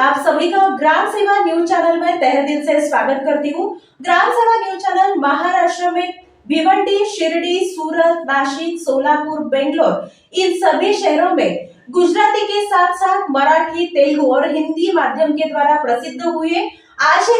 आप सभी का ग्राम सेवा न्यूज चैनल में तहे दिल से स्वागत करती हूँ। ग्राम सेवा न्यूज चैनल महाराष्ट्र में भिवंडी, शिरडी, सूरत, नाशिक, सोलापुर, बेंगलोर इन सभी शहरों में गुजराती के साथ साथ मराठी, तेलुगु और हिंदी माध्यम के द्वारा प्रसिद्ध हुए। आज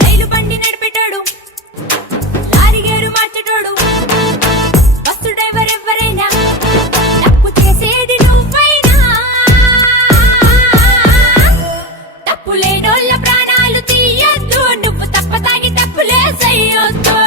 రైలు బండి నడిపేటాడు, లారీ గేరు మార్చేటోడు, బస్సు డ్రైవర్ ఎవరైనా తప్పు చేసేది నువ్వైనా. తప్పు లేనోళ్ళ ప్రాణాలు తీయొద్దు, నువ్వు తప్ప తాగి తప్పులే చెయ్యొద్దు.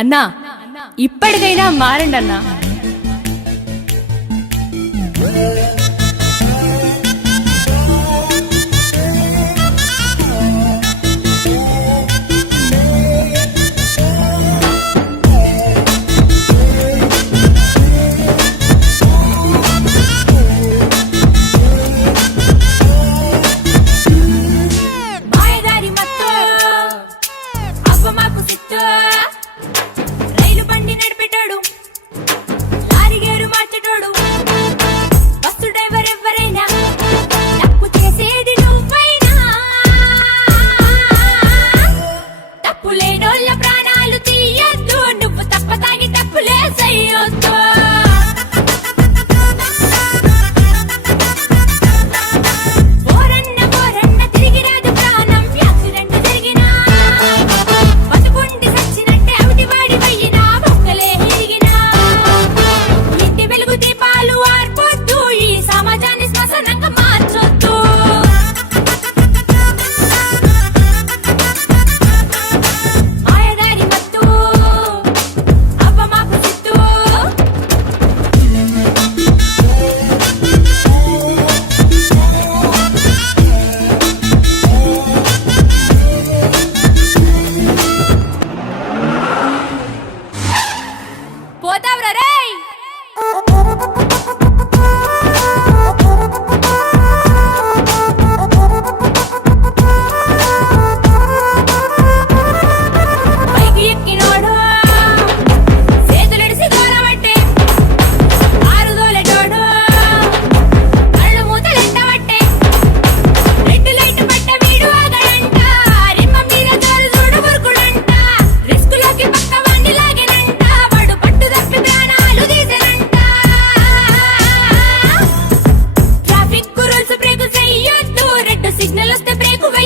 అన్నా, ఇప్పటికైనా మారండి అన్నా. రైలు బండి నడిపేటాడు,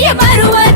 చెయ్య మరువద్దు